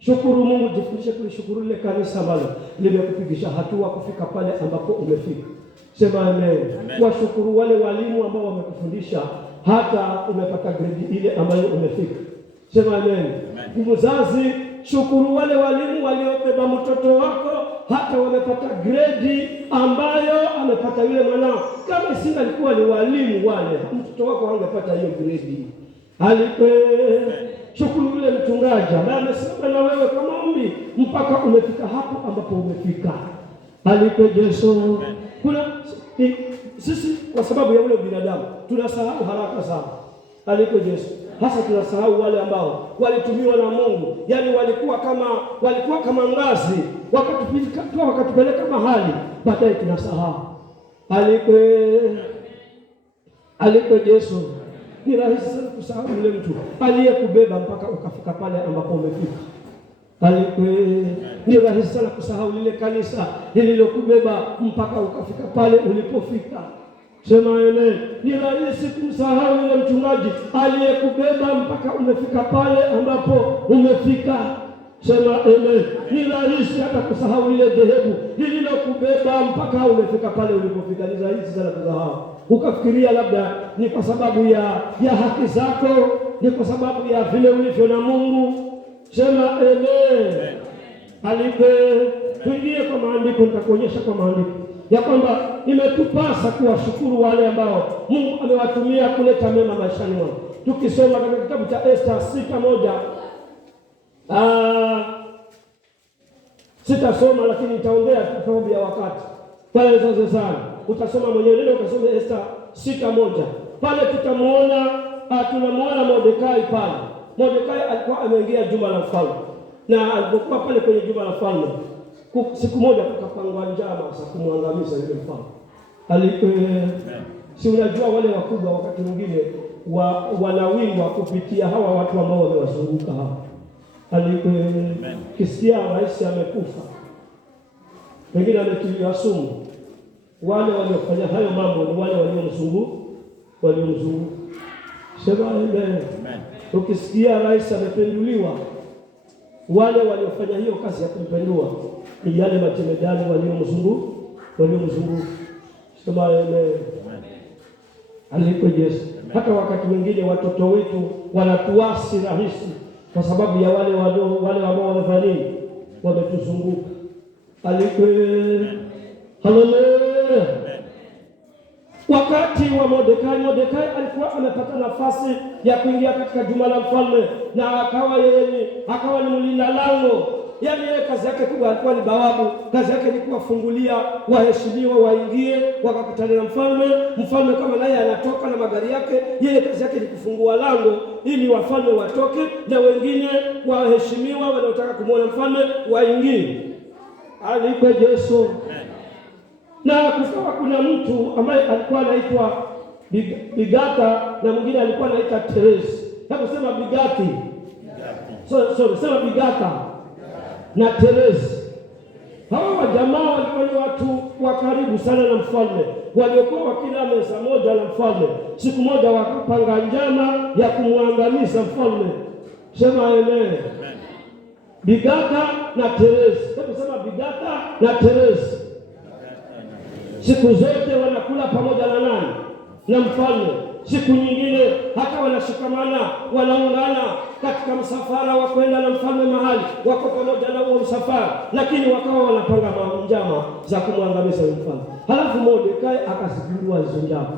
Shukuru Mungu, jifundishe kulishukuru ile kanisa ambalo limekupigisha hatua kufika pale ambapo umefika. Sema amen. Washukuru wale walimu ambao wamekufundisha hata umepata grade ile ambayo umefika. Sema amen. Mzazi, shukuru wale walimu waliobeba mtoto wako hata wamepata grade ambayo amepata yule mwanao. Kama singalikuwa ni walimu wale, mtoto wako hangepata hiyo grade. Alipe. Shukuru yule mchungaji ambaye amesimama na wewe kwa maombi mpaka umefika hapo ambapo umefika. Alipe Yesu. Kuna sisi kwa sababu ya ule binadamu tunasahau haraka sana. Alipe Yesu. Hasa tunasahau wale ambao walitumiwa na Mungu. Yaani walikuwa kama ngazi, wakatupeleka mahali, baadaye tunasahau. Alipe Yesu. Ni rahisi sana kusahau yule mtu aliyekubeba mpaka ukafika pale ambapo umefika. Ni rahisi sana kusahau lile kanisa lililokubeba mpaka ukafika pale ulipofika. Sema amen. Ni rahisi kumsahau yule mchungaji aliyekubeba mpaka umefika pale ambapo umefika. Sema amen. Ni rahisi hata kusahau lile dhehebu lililokubeba mpaka umefika pale ulipofika. Ni rahisi sana kusahau. Ukafikiria labda ni kwa sababu ya haki zako, ni kwa sababu ya vile ulivyo na Mungu. Sema amen. Alipe. Tuingie kwa maandiko, nitakuonyesha kwa maandiko ya kwamba imetupasa kuwashukuru wale ambao Mungu amewatumia kuleta mema maishani mwao. Tukisoma katika kitabu cha Esther 6:1, sitasoma lakini nitaongea kwa sababu ya wakati. Pale sana utasoma mwenyewe, neno utasoma Esther 6:1. Pale tunamuona Mordekai pale. Mordekai alikuwa ameingia jumba la mfalme. Na alipokuwa pale kwenye jumba la mfalme, siku moja tukapangwa njama za kumwangamiza yule mfalme. Si unajua wale wakubwa wakati mwingine wanawindwa kupitia hawa watu ambao wamewazunguka hapa. Kisikia rais amekufa, wengine ametiliwa sumu. Wale waliofanya hayo mambo ni wale waliomzunguka. Sema amen. Ukisikia rais amependuliwa, wale waliofanya hiyo kazi ya kumpendua ni yale matemedali waliomzunguka. Sema amen. Alipe Yesu. Hata wakati mwingine watoto wetu wanatuasi rahisi kwa sababu ya wale ambao wamefanya nini, wametuzunguka. Haleluya. Wakati wa Mordekai alikuwa amepata nafasi ya kuingia katika jumba la mfalme, na akawa ni mlinda lango. Yaani yeye kazi yake kubwa alikuwa ni bawabu. Kazi yake ni kuwafungulia waheshimiwa waingie wakakutana na mfalme. Mfalme kama naye anatoka na magari yake, yeye kazi yake ni kufungua lango ili wafalme watoke na wengine waheshimiwa wanaotaka kumwona mfalme waingie. Alikuwa Yesu. Na kukawa kuna mtu ambaye alikuwa anaitwa Bigata na mwingine alikuwa anaitwa Teresi. Hebu sema Bigati. Sema Bigata na Teresi. Hawa jamaa walikuwa ni watu wa karibu sana na mfalme, waliokuwa wakila meza moja na mfalme. Siku moja wakapanga njama ya kumwangamiza mfalme. Sema amen. Bigata na Teresi. Hebu sema Bigata na Teresi. Siku zote wanakula pamoja na nani? Na mfalme. Siku nyingine hata wanashikamana, wanaungana katika msafara wa kwenda na mfalme mahali, wako pamoja na huo msafara, lakini wakawa wanapanga njama za kumwangamiza mfalme. Halafu Mordekai akazigundua hizo njama.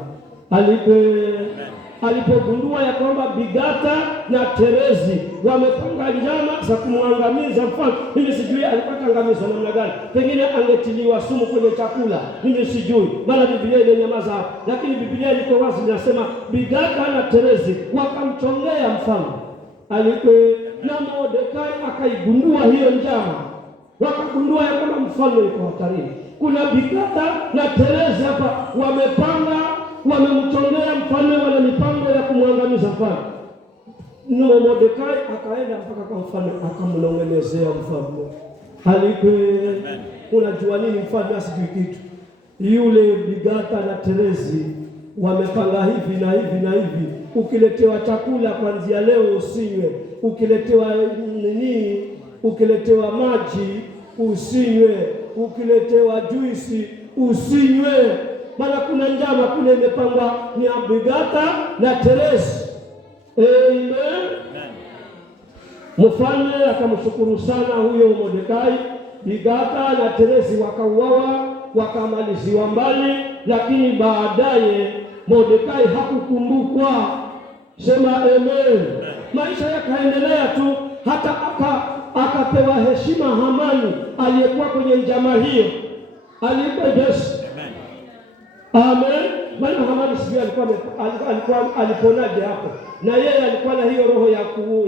Alipogundua ya kwamba Bigata na Teresi wamepanga njama za kumwangamiza mfalme, mimi sijui alipata angamizo namna gani. Pengine angetiliwa sumu kwenye chakula, mimi sijui, maana Biblia imenyamaza hapo. Lakini Biblia liko wazi, inasema Bigata na Teresi wakamchongea mfalme. Na Mordekai akaigundua hiyo njama, wakagundua ya kwamba mfalme yuko hatarini. Kuna Bigata na Teresi hapa wamemchongea mfalme, wana mipango ya kumwangamiza mfalme. Mordekai akaenda mpaka kwa mfalme, akamnong'onezea mfalme. Unajua nini mfalme asijui kitu? Yule Bigata na Teresi wamepanga hivi na hivi na hivi. Ukiletewa chakula kuanzia leo usinywe, ukiletewa ukiletewa maji usinywe, ukiletewa juisi usinywe, maana kuna njama kule imepangwa ni Bigata na Teresi. Amen. Mfalme akamshukuru sana huyo Mordekai. Bigata na Teresi wakauawa, wakamaliziwa mbali, lakini baadaye Mordekai hakukumbukwa. Sema amen. Maisha yakaendelea tu, hata akapewa heshima Hamani aliyekuwa kwenye njama hiyo. Alikuwa Yesu. Amen. Maana Hamani sijui alikuwa aliponaje hapo, na yeye alikuwa na hiyo roho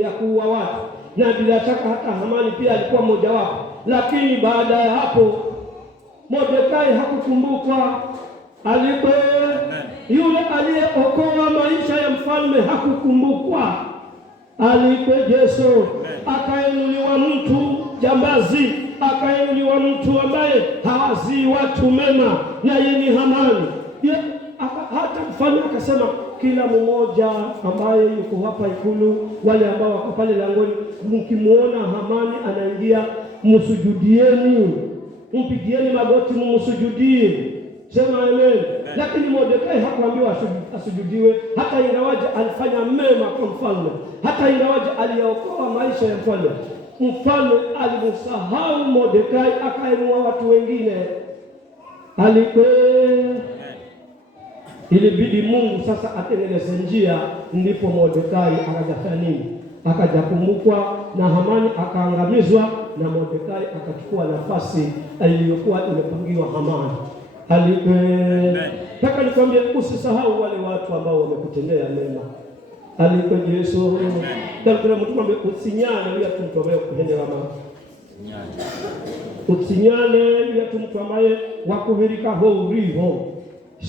ya kuua watu, na bila shaka hata Hamani pia alikuwa mmoja wapo. Lakini baada ya hapo Mordekai hakukumbukwa. Yule aliyeokoa maisha ya mfalme hakukumbukwa. Yesu. Akainuliwa mtu jambazi, akainuliwa mtu ambaye hawazii watu mema, na yeye ni Hamani. Hata mfalme akasema kila mmoja ambaye yuko hapa ikulu, wale ambao wako pale langoni, mkimuona Hamani anaingia, msujudieni, mpigieni magoti, msujudie. Sema amen. Lakini Mordekai hakuambiwa asujudiwe, hata ingawaje alifanya mema kwa mfalme, hata ingawaje aliokoa maisha ya mfalme. Mfalme alimsahau Mordekai, akainua watu wengine. Ilibidi Mungu sasa atengeneze njia, ndipo Mordekai akajafanya nini? Akajakumbukwa, na Hamani akaangamizwa, na Mordekai akachukua nafasi iliyokuwa imepangiwa Hamani. Nataka nikwambie, usisahau wale watu ambao wamekutendea mema. Yesu. Ndio mtu mwambie usinyane yule mtu ambaye kuhendera mama. Usinyane yule mtu ambaye wakuhirika ho uriho.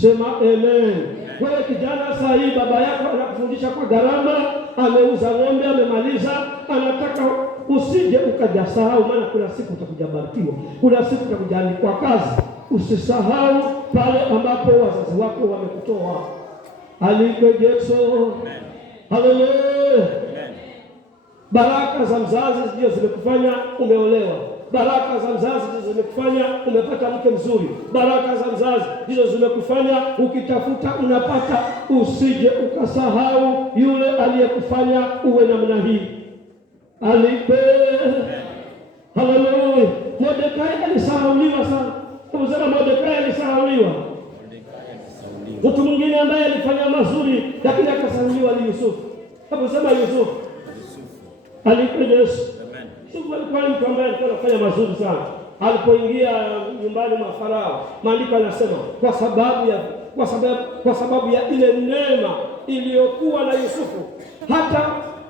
Sema amen. Wewe kijana, saa hii baba yako anakufundisha kwa gharama, ameuza ng'ombe, amemaliza, anataka usije ukajasahau, maana kuna siku utakujabarikiwa, kuna siku utakujalikwa kazi. Usisahau pale ambapo wazazi wako wamekutoa. Yesu. Haleluya. Baraka za mzazi ndio zimekufanya umeolewa. Baraka za mzazi ndizo zimekufanya umepata mke mzuri. Baraka za mzazi ndizo zimekufanya ukitafuta unapata. Usije ukasahau yule aliyekufanya uwe namna hii. Haleluya. Mordekai alisahauliwa sana. Tunasema Mordekai alisahauliwa. Mtu mwingine ambaye alifanya mazuri lakini akasahauliwa ni Yusufu. Hapo sema Yusufu. Alikuwa Yesu. Yusufu alikuwa mtu ambaye alikuwa anafanya mazuri sana. Alipoingia nyumbani mwa Farao, maandiko yanasema kwa sababu ya ile neema iliyokuwa na Yusufu,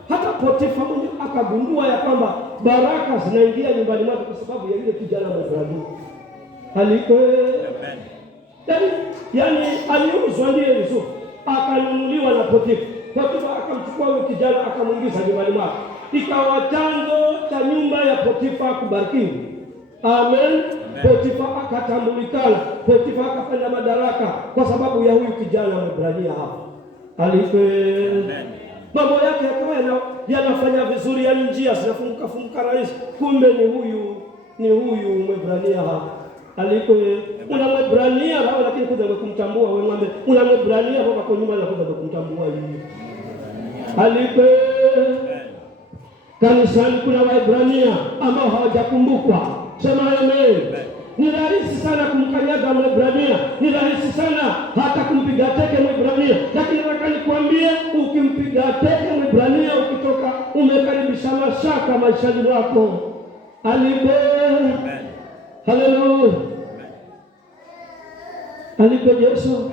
hata Potifa mwenyewe akagundua ya kwamba baraka zinaingia nyumbani mwake kwa sababu ya ile kijana Mwebrania. Yani aliuzwa ndiye Yusufu, akanunuliwa na Potifa. Potifa akamchukua huyo kijana akamwingiza nyumbani mwake, ikawa chanzo cha nyumba ya Potifa kubarikiwa. Amen. Potifa akatambulikana, Potifa akapanda madaraka kwa sababu ya huyu kijana Mwebrania hapa. Mambo yake yakawa yanafanya vizuri, yani njia zinafunguka rahisi. Kumbe ni huyu Mwebrania hapa. Una Mwebrania hapa lakini kuja kumtambua wewe ng'ombe. Una Mwebrania hapa kwa nyuma na kuja kumtambua yeye. Kanisani kuna Waebrania ambao hawajakumbukwa. Sema amen. Ni rahisi sana kumkanyaga Mwebrania, ni rahisi sana hata kumpiga teke Mwebrania, lakini nataka nikwambie, ukimpiga teke Mwebrania ukitoka umekaribisha mashaka maishani mwako. Haleluya. Yesu.